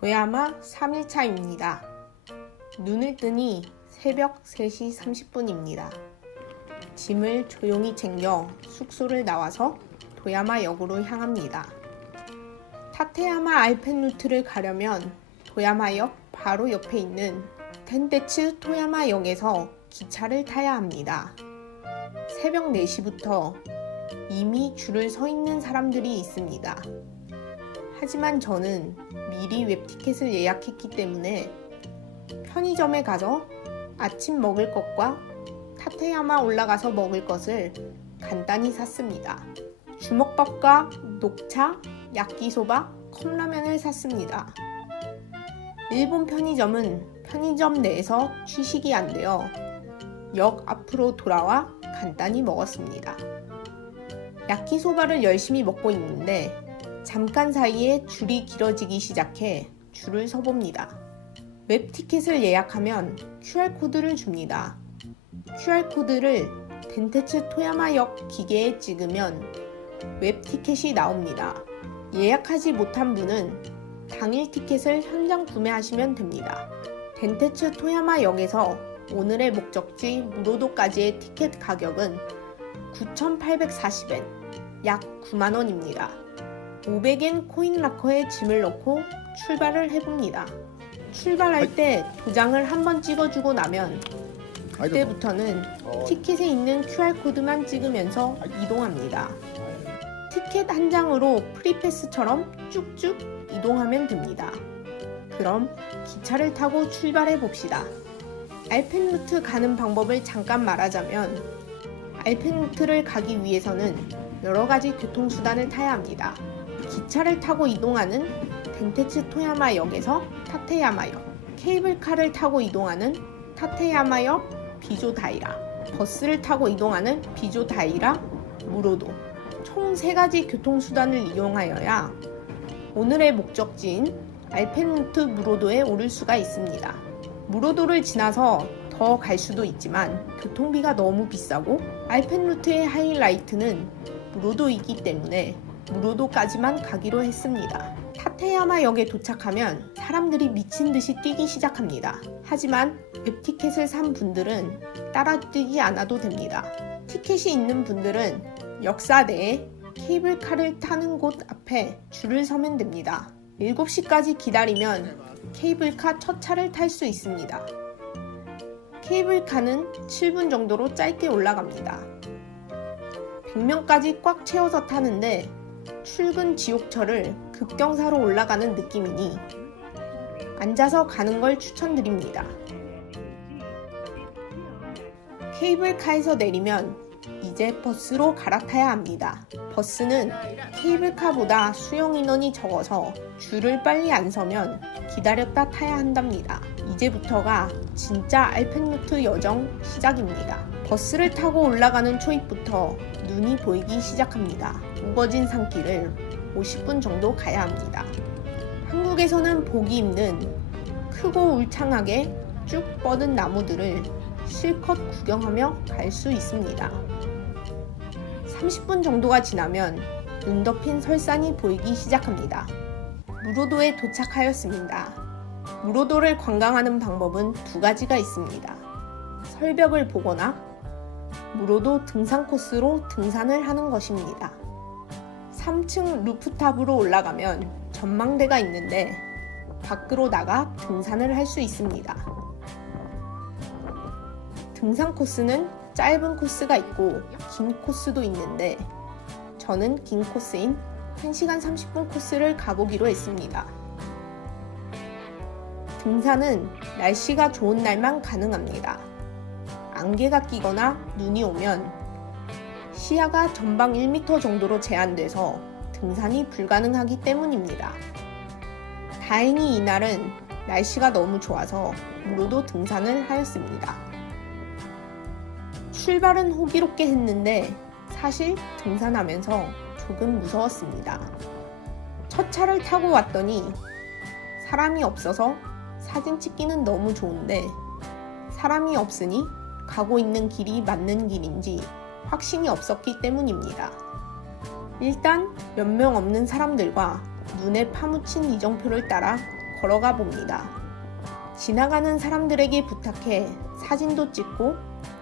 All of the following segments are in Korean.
도야마 3일차입니다. 눈을 뜨니 새벽 3시 30분입니다. 짐을 조용히 챙겨 숙소를 나와서 도야마역으로 향합니다. 타테야마 알펜 루트를 가려면 도야마역 바로 옆에 있는 텐데츠 토야마역에서 기차를 타야 합니다. 새벽 4시부터 이미 줄을 서 있는 사람들이 있습니다. 하지만 저는 미리 웹티켓을 예약했기 때문에 편의점에 가서 아침 먹을 것과 타테야마 올라가서 먹을 것을 간단히 샀습니다. 주먹밥과 녹차, 야끼소바, 컵라면을 샀습니다. 일본 편의점은 편의점 내에서 취식이 안 되어 역 앞으로 돌아와 간단히 먹었습니다. 야끼소바를 열심히 먹고 있는데 잠깐 사이에 줄이 길어지기 시작해 줄을 서봅니다. 웹티켓을 예약하면 QR코드를 줍니다. QR코드를 덴테츠 토야마역 기계에 찍으면 웹티켓이 나옵니다. 예약하지 못한 분은 당일 티켓을 현장 구매하시면 됩니다. 덴테츠 토야마역에서 오늘의 목적지 무로도까지의 티켓 가격은 9,840엔, 약 9만원입니다. 500엔 코인 락커에 짐을 넣고 출발을 해봅니다. 출발할 때 도장을 한번 찍어주고 나면 그때부터는 티켓에 있는 QR코드만 찍으면서 이동합니다. 티켓 한 장으로 프리패스처럼 쭉쭉 이동하면 됩니다. 그럼 기차를 타고 출발해 봅시다. 알펜 루트 가는 방법을 잠깐 말하자면 알펜 루트를 가기 위해서는 여러 가지 교통수단을 타야 합니다. 기차를 타고 이동하는 덴테츠 토야마역에서 타테야마역, 케이블카를 타고 이동하는 타테야마역 비조 다이라, 버스를 타고 이동하는 비조 다이라 무로도, 총 3가지 교통수단을 이용하여야 오늘의 목적지인 알펜 루트 무로도에 오를 수가 있습니다. 무로도를 지나서 더 갈 수도 있지만 교통비가 너무 비싸고 알펜 루트의 하이라이트는 무로도이기 때문에 무로도까지만 가기로 했습니다. 타테야마역에 도착하면 사람들이 미친 듯이 뛰기 시작합니다. 하지만 웹티켓을 산 분들은 따라 뛰지 않아도 됩니다. 티켓이 있는 분들은 역사 내에 케이블카를 타는 곳 앞에 줄을 서면 됩니다. 7시까지 기다리면 케이블카 첫 차를 탈 수 있습니다. 케이블카는 7분 정도로 짧게 올라갑니다. 100명까지 꽉 채워서 타는데 출근 지옥철을 급경사로 올라가는 느낌이니 앉아서 가는 걸 추천드립니다. 케이블카에서 내리면 이제 버스로 갈아타야 합니다. 버스는 케이블카보다 수용 인원이 적어서 줄을 빨리 안 서면 기다렸다 타야 한답니다. 이제부터가 진짜 알펜 루트 여정 시작입니다. 버스를 타고 올라가는 초입부터 눈이 보이기 시작합니다. 우거진 산길을 50분 정도 가야 합니다. 한국에서는 보기 힘든 크고 울창하게 쭉 뻗은 나무들을 실컷 구경하며 갈 수 있습니다. 30분 정도가 지나면 눈 덮인 설산이 보이기 시작합니다. 무로도에 도착하였습니다. 무로도를 관광하는 방법은 2가지가 있습니다. 설벽을 보거나 무로도 등산 코스로 등산을 하는 것입니다. 3층 루프탑으로 올라가면 전망대가 있는데 밖으로 나가 등산을 할 수 있습니다. 등산 코스는 짧은 코스가 있고 긴 코스도 있는데 저는 긴 코스인 1시간 30분 코스를 가보기로 했습니다. 등산은 날씨가 좋은 날만 가능합니다. 안개가 끼거나 눈이 오면 시야가 전방 1m 정도로 제한돼서 등산이 불가능하기 때문입니다. 다행히 이날은 날씨가 너무 좋아서 무로도 등산을 하였습니다. 출발은 호기롭게 했는데 사실 등산하면서 조금 무서웠습니다. 첫 차를 타고 왔더니 사람이 없어서 사진 찍기는 너무 좋은데 사람이 없으니 가고 있는 길이 맞는 길인지 확신이 없었기 때문입니다. 일단 몇 명 없는 사람들과 눈에 파묻힌 이정표를 따라 걸어가 봅니다. 지나가는 사람들에게 부탁해 사진도 찍고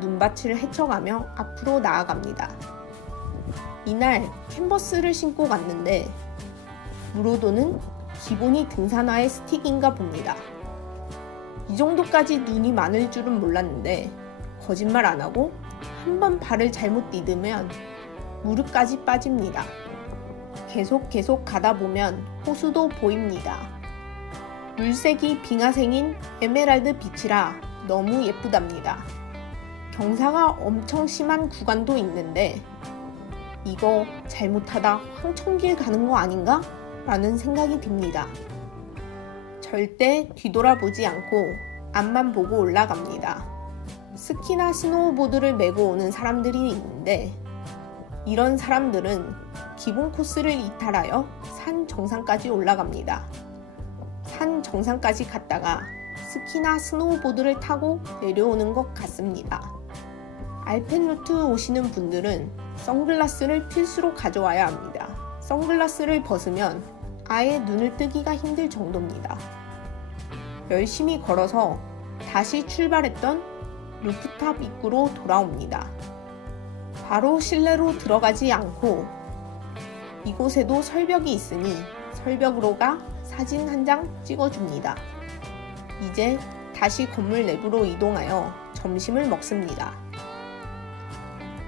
눈밭을 헤쳐가며 앞으로 나아갑니다. 이날 캔버스를 신고 갔는데 무로도는 기본이 등산화의 스틱인가 봅니다. 이 정도까지 눈이 많을 줄은 몰랐는데 거짓말 안 하고 한 번 발을 잘못 디디면 무릎까지 빠집니다. 계속 가다 보면 호수도 보입니다. 물색이 빙하생인 에메랄드 빛이라 너무 예쁘답니다. 경사가 엄청 심한 구간도 있는데 이거 잘못하다 황천길 가는 거 아닌가? 라는 생각이 듭니다. 절대 뒤돌아보지 않고 앞만 보고 올라갑니다. 스키나 스노우보드를 메고 오는 사람들이 있는데 이런 사람들은 기본 코스를 이탈하여 산 정상까지 올라갑니다. 산 정상까지 갔다가 스키나 스노우보드를 타고 내려오는 것 같습니다. 알펜루트 오시는 분들은 선글라스를 필수로 가져와야 합니다. 선글라스를 벗으면 아예 눈을 뜨기가 힘들 정도입니다. 열심히 걸어서 다시 출발했던 루프탑 입구로 돌아옵니다. 바로 실내로 들어가지 않고 이곳에도 설벽이 있으니 설벽으로 가 사진 한 장 찍어줍니다. 이제 다시 건물 내부로 이동하여 점심을 먹습니다.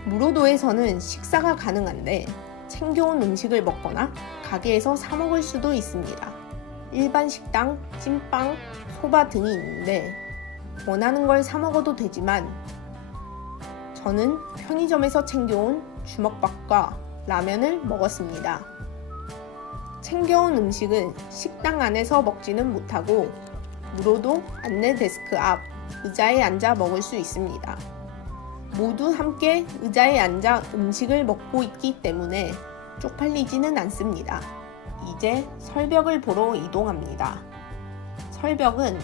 무로도에서는 식사가 가능한데 챙겨온 음식을 먹거나 가게에서 사 먹을 수도 있습니다. 일반 식당, 찐빵, 소바 등이 있는데 원하는 걸 사 먹어도 되지만 저는 편의점에서 챙겨온 주먹밥과 라면을 먹었습니다. 챙겨온 음식은 식당 안에서 먹지는 못하고 무로도 안내 데스크 앞 의자에 앉아 먹을 수 있습니다. 모두 함께 의자에 앉아 음식을 먹고 있기 때문에 쪽팔리지는 않습니다. 이제 설벽을 보러 이동합니다. 설벽은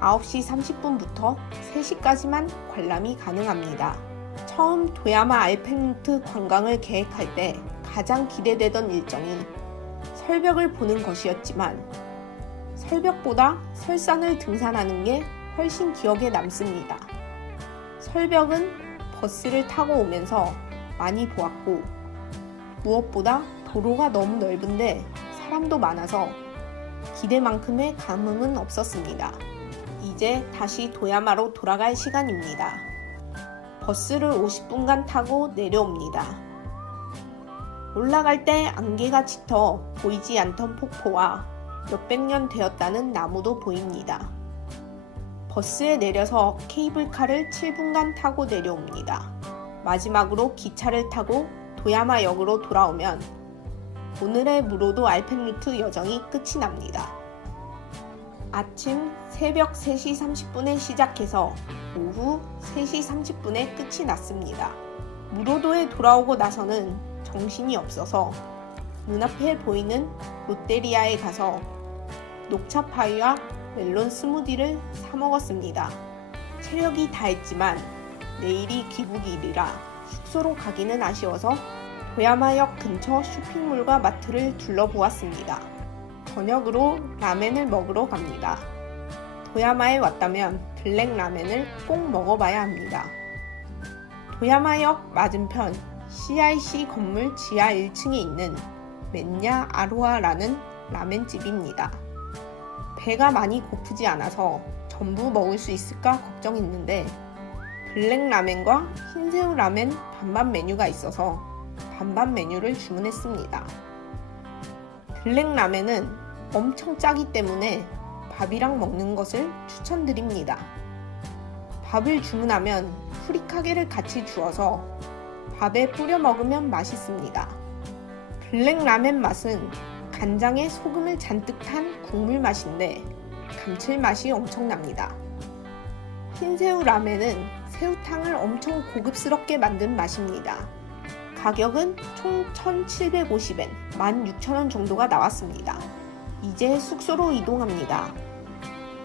9시 30분부터 3시까지만 관람이 가능합니다. 처음 도야마 알펜루트 관광을 계획할 때 가장 기대되던 일정이 설벽을 보는 것이었지만 설벽보다 설산을 등산하는 게 훨씬 기억에 남습니다. 설벽은 버스를 타고 오면서 많이 보았고 무엇보다 도로가 너무 넓은데 사람도 많아서 기대만큼의 감흥은 없었습니다. 이제 다시 도야마로 돌아갈 시간입니다. 버스를 50분간 타고 내려옵니다. 올라갈 때 안개가 짙어 보이지 않던 폭포와 몇백 년 되었다는 나무도 보입니다. 버스에 내려서 케이블카를 7분간 타고 내려옵니다. 마지막으로 기차를 타고 도야마역으로 돌아오면 오늘의 무로도 알펜루트 여정이 끝이 납니다. 아침 새벽 3시 30분에 시작해서 오후 3시 30분에 끝이 났습니다. 무로도에 돌아오고 나서는 정신이 없어서 눈앞에 보이는 롯데리아에 가서 녹차파이와 멜론 스무디를 사 먹었습니다. 체력이 다했지만 내일이 귀국일이라 숙소로 가기는 아쉬워서 도야마역 근처 쇼핑몰과 마트를 둘러보았습니다. 저녁으로 라멘을 먹으러 갑니다. 도야마에 왔다면 블랙 라멘을 꼭 먹어봐야 합니다. 도야마역 맞은편 CIC 건물 지하 1층에 있는 맨야 아로하라는 라멘집입니다. 배가 많이 고프지 않아서 전부 먹을 수 있을까 걱정했는데 블랙 라멘과 흰새우 라멘 반반 메뉴가 있어서 반반 메뉴를 주문했습니다. 블랙 라멘은 엄청 짜기 때문에 밥이랑 먹는 것을 추천드립니다. 밥을 주문하면 후리카게를 같이 주어서 밥에 뿌려 먹으면 맛있습니다. 블랙 라멘 맛은 간장에 소금을 잔뜩 탄 국물 맛인데 감칠맛이 엄청납니다. 흰새우 라멘은 새우탕을 엄청 고급스럽게 만든 맛입니다. 가격은 총 1,750엔, 16,000원 정도가 나왔습니다. 이제 숙소로 이동합니다.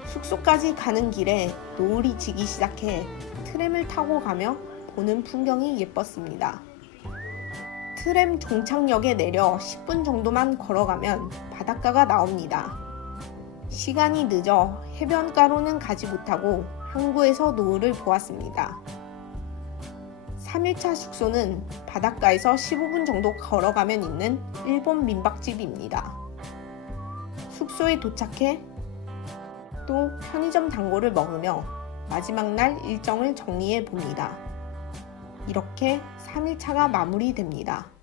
숙소까지 가는 길에 노을이 지기 시작해 트램을 타고 가며 보는 풍경이 예뻤습니다. 트램 종착역에 내려 10분 정도만 걸어가면 바닷가가 나옵니다. 시간이 늦어 해변가로는 가지 못하고 항구에서 노을을 보았습니다. 3일차 숙소는 바닷가에서 15분 정도 걸어가면 있는 일본 민박집입니다. 숙소에 도착해 또 편의점 단골을 먹으며 마지막 날 일정을 정리해 봅니다. 이렇게 3일차가 마무리됩니다.